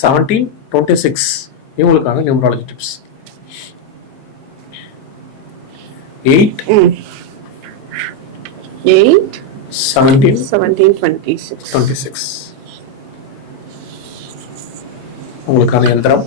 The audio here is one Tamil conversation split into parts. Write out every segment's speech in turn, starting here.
Seventeen twenty six. இவங்களுக்கான numerology tips. Eight eight seventeen seventeen twenty six. Twenty six. உங்களுக்கான எந்திரம்.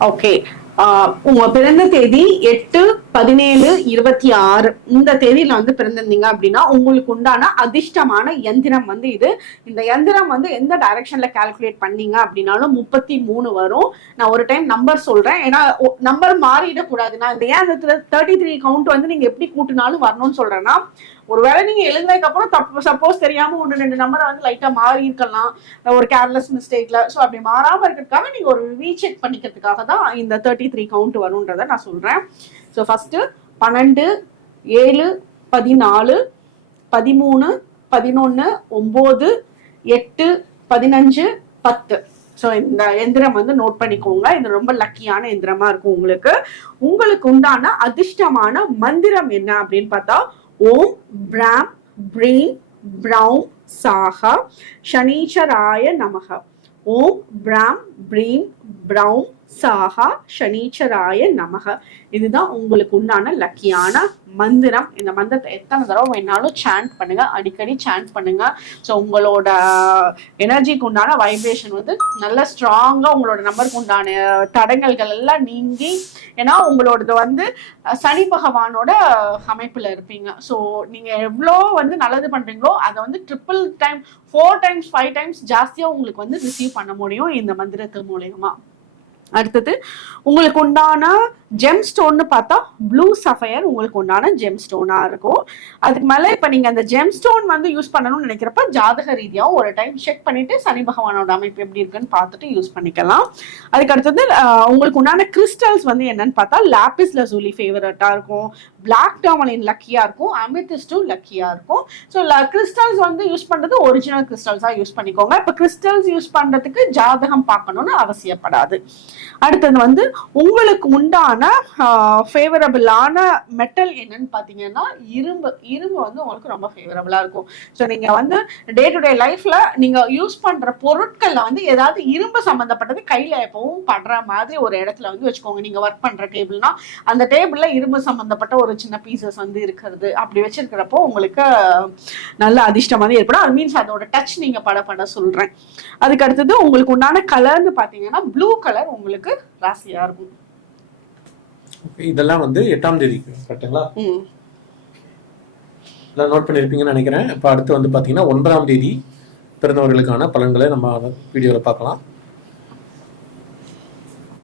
ஓகே uh, உங்க பிறந்த தேதி எட்டு பதினேழு இருபத்தி ஆறு. இந்த தேதியில வந்து பிறந்திருந்தீங்க அப்படின்னா உங்களுக்கு உண்டான அதிர்ஷ்டமான எந்திரம் வந்து இது. இந்த எந்திரம் வந்து எந்த டைரக்ஷன்ல கால்குலேட் பண்ணீங்க அப்படின்னாலும் முப்பத்தி மூணு வரும். நான் ஒரு டைம் நம்பர் சொல்றேன். ஏன்னா நம்பர் மாறிடக்கூடாது. நான் இந்த ஏன் தேர்ட்டி த்ரீ கவுண்ட் வந்து நீங்க எப்படி கூட்டினாலும் வரணும்னு சொல்றேன்னா ஒருவேளை நீங்க எழுந்ததுக்கு அப்புறம் தப்பு சப்போஸ் தெரியாம ஒன்று ரெண்டு நம்பரை வந்து லைட்டா மாறி இருக்கலாம். ஒரு கேர்லெஸ் மிஸ்டேக்ல ஸோ அப்படி மாறாம இருக்கிறதுக்காக நீங்க ஒரு ரீசெக் பண்ணிக்கிறதுக்காக தான் இந்த தேர்ட்டி த்ரீ கவுண்ட் வரும்ன்றதை நான் சொல்றேன். ஸோ ஃபஸ்ட்டு பன்னெண்டு ஏழு பதினாலு பதிமூணு பதினொன்று ஒம்பது எட்டு பதினஞ்சு பத்து. ஸோ இந்த எந்திரம் வந்து நோட் பண்ணிக்கோங்க. இது ரொம்ப லக்கியான எந்திரமா இருக்கும் உங்களுக்கு. உங்களுக்கு உண்டான அதிர்ஷ்டமான மந்திரம் என்ன அப்படின்னு பார்த்தா ஓம் பிராம் பிரீம் பிரௌம் சாகா சனீச்சராய நமக. ஓம் பிராம் பிரீம் பிரௌம் சாகா சனீச்சராய நமக. இதுதான் உங்களுக்கு உண்டான லக்கியான மந்திரம். இந்த மந்திரத்தை எத்தனை தடவை வேணாலும் சாண்ட் பண்ணுங்க. அடிக்கடி சாண்ட் பண்ணுங்க. ஸோ உங்களோட எனர்ஜிக்கு உண்டான வைப்ரேஷன் வந்து நல்ல ஸ்ட்ராங்கா உங்களோட நம்பருக்கு உண்டான தடங்கல்கள் எல்லாம் நீங்கி ஏன்னா உங்களோடது வந்து சனி பகவானோட அமைப்புல இருப்பீங்க. ஸோ நீங்க எவ்வளோ வந்து நல்லது பண்றீங்களோ அதை வந்து triple time four times five times ஜாஸ்தியா உங்களுக்கு வந்து ரிசீவ் பண்ண முடியும் இந்த மந்திரத்து மூலயமா. அடுத்தது உங்களுக்கு உண்டான ஜெம் ஸ்டோன்னு பார்த்தா ப்ளூ சஃபயர் உங்களுக்கு உண்டான ஜெம் ஸ்டோனாக இருக்கும். அதுக்கு மேலே இப்போ நீங்கள் அந்த ஜெம் ஸ்டோன் வந்து யூஸ் பண்ணணும்னு நினைக்கிறப்ப ஜாதக ரீதியாகவும் ஒரு டைம் செக் பண்ணிவிட்டு சனி பகவானோட அமைப்பு எப்படி இருக்குன்னு பார்த்துட்டு யூஸ் பண்ணிக்கலாம். அதுக்கு அடுத்தது உங்களுக்கு உண்டான கிறிஸ்டல்ஸ் வந்து என்னன்னு பார்த்தா லாப்பிஸ் லசூலி ஃபேவரட்டாக இருக்கும். பிளாக் டாமலின் லக்கியாக இருக்கும். அமித்திஸ்டும் லக்கியாக இருக்கும். ஸோ கிறிஸ்டல்ஸ் வந்து யூஸ் பண்ணுறது ஒரிஜினல் கிறிஸ்டல்ஸாக யூஸ் பண்ணிக்கோங்க. இப்போ கிறிஸ்டல்ஸ் யூஸ் பண்ணுறதுக்கு ஜாதகம் பார்க்கணும்னு அவசியப்படாது. அடுத்தது வந்து உங்களுக்கு உண்டான ஃபேவரபிளான மெட்டல் என்னன்னு பார்த்தீங்கன்னா இரும்பு இரும்பு வந்து உங்களுக்கு ரொம்ப ஃபேவரபிளாக இருக்கும். ஸோ நீங்கள் வந்து டே டு டே லைஃப்பில் நீங்கள் யூஸ் பண்ணுற பொருட்களில் வந்து ஏதாவது இரும்பு சம்மந்தப்பட்டது கையில் எப்பவும் படுற மாதிரி ஒரு இடத்துல வந்து வச்சுக்கோங்க. நீங்கள் ஒர்க் பண்ணுற டேபிள்னா அந்த டேபிளில் இரும்பு சம்மந்தப்பட்ட ஒரு சின்ன பீசஸ் வந்து இருக்கிறது. அப்படி வச்சிருக்கிறப்போ உங்களுக்கு நல்ல அதிர்ஷ்டம் வந்து ஏற்படும். அது மீன்ஸ் அதோட டச் நீங்கள் பட பட சொல்கிறேன் அதுக்கு அடுத்தது உங்களுக்கு உண்டான கலர்னு பார்த்தீங்கன்னா ப்ளூ கலர் உங்களுக்கு ராசியாக இருக்கும். இதெல்லாம் வந்து எட்டாம் தேதி கரெக்டுங்களா? எல்லாம் நோட் பண்ணியிருப்பீங்கன்னு நினைக்கிறேன். இப்போ அடுத்து வந்து பார்த்தீங்கன்னா ஒன்பதாம் தேதி பிறந்தவர்களுக்கான பலன்களை நம்ம வீடியோவில் பார்க்கலாம்.